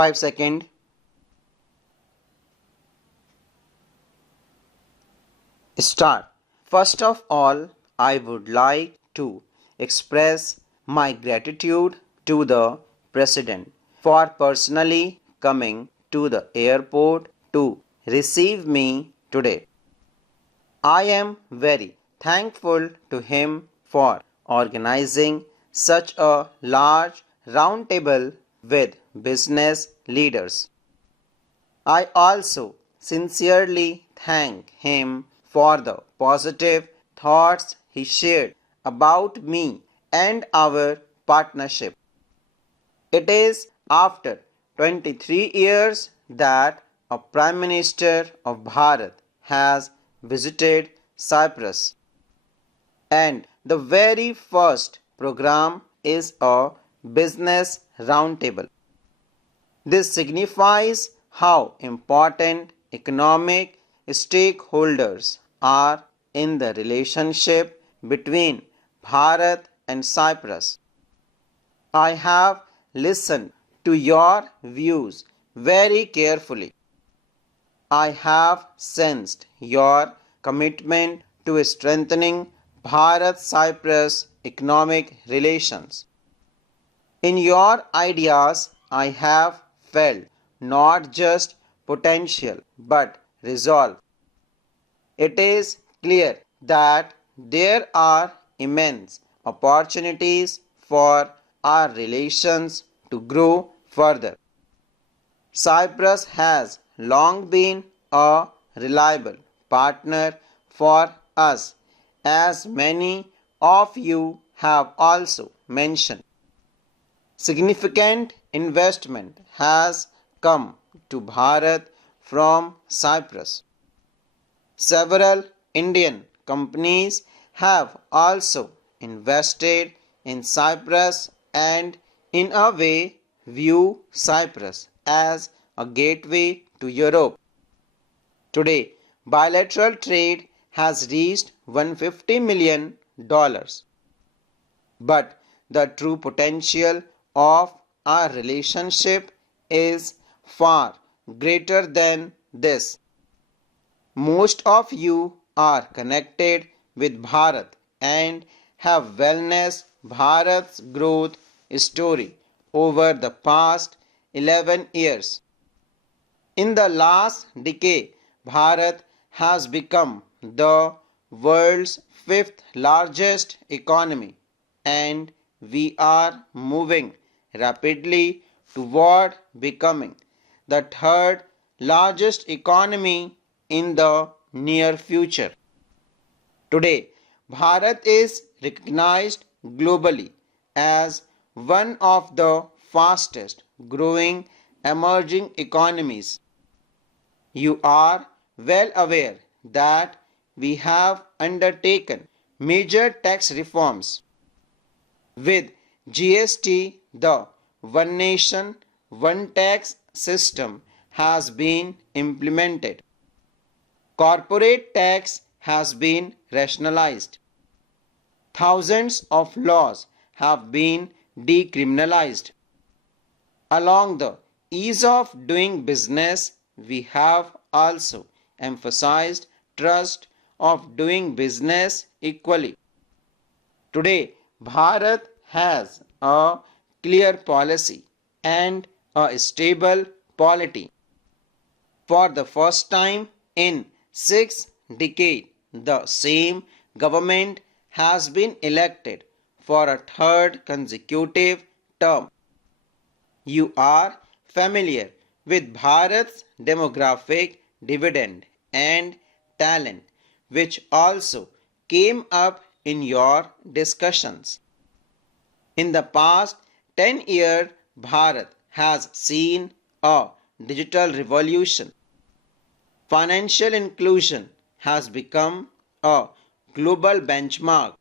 5 seconds. Start. First of all, I would like to express my gratitude to the President for personally coming to the airport to receive me today. I am very thankful to him for organizing such a large roundtable with business leaders. I also sincerely thank him for the positive thoughts he shared about me and our partnership. It is after 23 years that a Prime Minister of Bharat has visited Cyprus. And the very first program is a business roundtable. This signifies how important economic stakeholders are in the relationship between Bharat and Cyprus. I have listened to your views very carefully. I have sensed your commitment to strengthening Bharat-Cyprus economic relations. In your ideas, I have felt not just potential but resolve. It is clear that there are immense opportunities for our relations to grow further. Cyprus has long been a reliable partner for us, as many of you have also mentioned. Significant investment has come to Bharat from Cyprus. Several Indian companies have also invested in Cyprus and in a way view Cyprus as a gateway to Europe. Today, bilateral trade has reached $150 million. But the true potential of our relationship is far greater than this. Most of you are connected with Bharat and have witnessed Bharat's growth story over the past 11 years. In the last decade, Bharat has become the world's fifth largest economy, and we are moving rapidly toward becoming the third largest economy in the near future. Today, Bharat is recognized globally as one of the fastest growing emerging economies. You are well aware that we have undertaken major tax reforms. With GST, the One Nation, One Tax system has been implemented. Corporate tax has been rationalized. Thousands of laws have been decriminalized. Along the ease of doing business, we have also emphasized trust of doing business equally. Today, Bharat has a clear policy and a stable polity. For the first time in 6 decades, the same government has been elected for a third consecutive term. You are familiar with Bharat's demographic dividend and talent, which also came up in your discussions. In the past 10 years, Bharat has seen a digital revolution. Financial inclusion has become a global benchmark.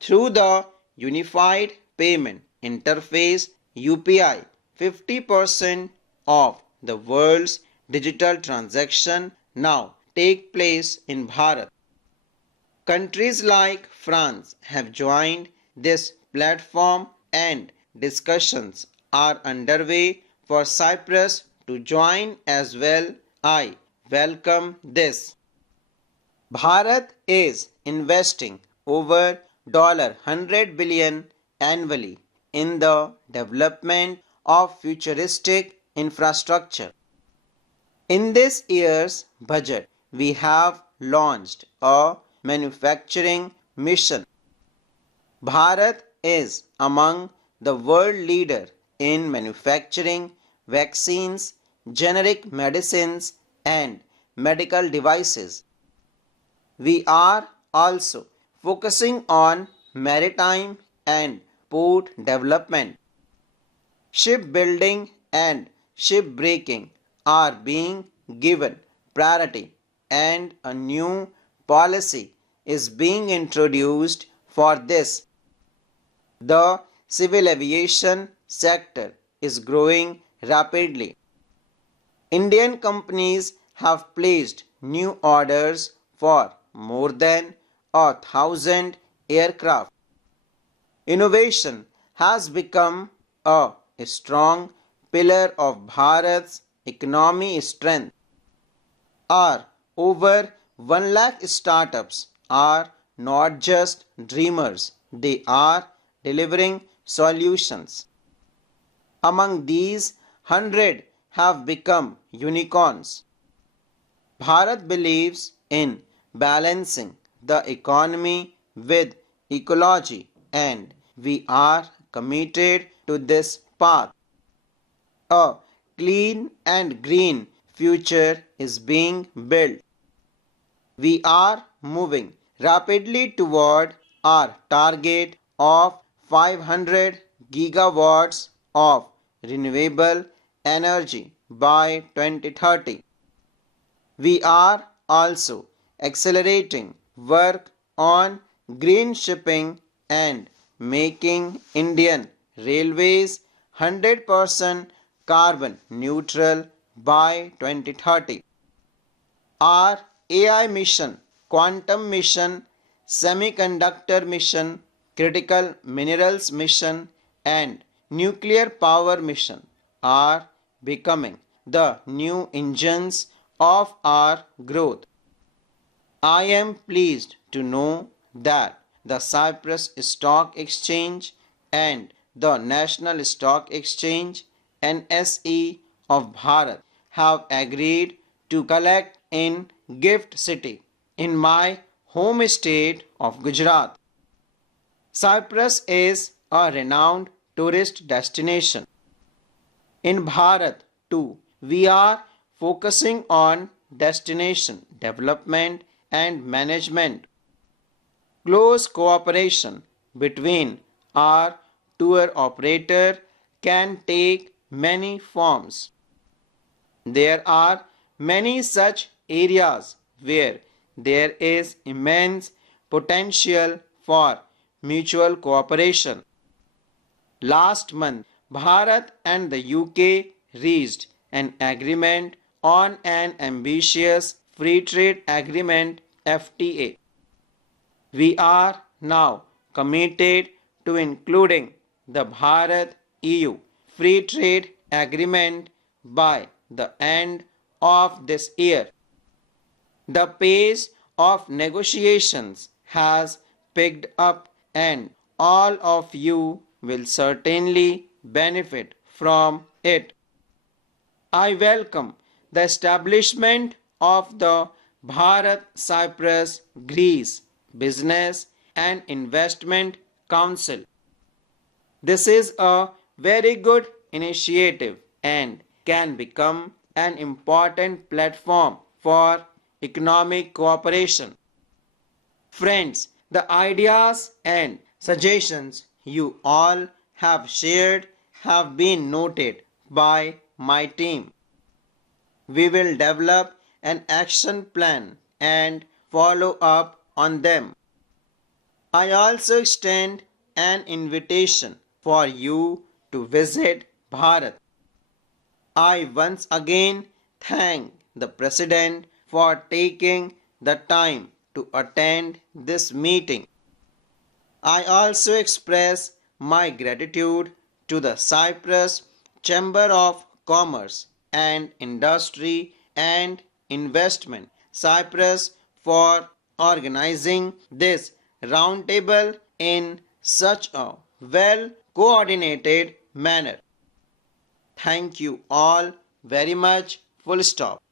Through the Unified Payment Interface UPI, 50% of the world's digital transactions now take place in Bharat. Countries like France have joined this platform and discussions are underway for Cyprus to join as well. I welcome this. Bharat is investing over $100 billion annually in the development of futuristic infrastructure. In this year's budget, we have launched a manufacturing mission. Bharat is among the world leader in manufacturing vaccines, generic medicines and medical devices. We are also focusing on maritime and port development. Shipbuilding and shipbreaking are being given priority and a new policy is being introduced for this. The civil aviation sector is growing rapidly. Indian companies have placed new orders for more than 1,000 aircraft. Innovation has become a strong pillar of Bharat's economy strength. Our over 1 lakh startups are not just dreamers, they are delivering solutions. Among these, 100 have become unicorns. Bharat believes in balancing the economy with ecology and we are committed to this path. A clean and green future is being built. We are moving rapidly toward our target of 500 gigawatts of renewable energy by 2030. We are also accelerating work on green shipping and making Indian railways 100% carbon neutral by 2030. Our AI mission, quantum mission, semiconductor mission, critical minerals mission and nuclear power mission are becoming the new engines of our growth. I am pleased to know that the Cyprus Stock Exchange and the National Stock Exchange NSE of Bharat have agreed to collect in Gift City in my home state of Gujarat. Cyprus is a renowned tourist destination. In Bharat too, we are focusing on destination development and management. Close cooperation between our tour operator can take many forms. There are many such areas where there is immense potential for mutual cooperation. Last month, Bharat and the UK reached an agreement on an ambitious free trade agreement FTA. We are now committed to including the Bharat EU free trade agreement by the end of this year. The pace of negotiations has picked up and all of you will certainly benefit from it. I welcome the establishment of the Bharat Cyprus Greece Business and Investment Council. This is a very good initiative and can become an important platform for economic cooperation. Friends, the ideas and suggestions you all have shared have been noted by my team. We will develop an action plan and follow up on them. I also extend an invitation for you to visit Bharat. I once again thank the President for taking the time to attend this meeting. I also express my gratitude to the Cyprus Chamber of Commerce and Industry and Investment, Cyprus, for organizing this roundtable in such a well coordinated manner. Thank you all very much. Full stop.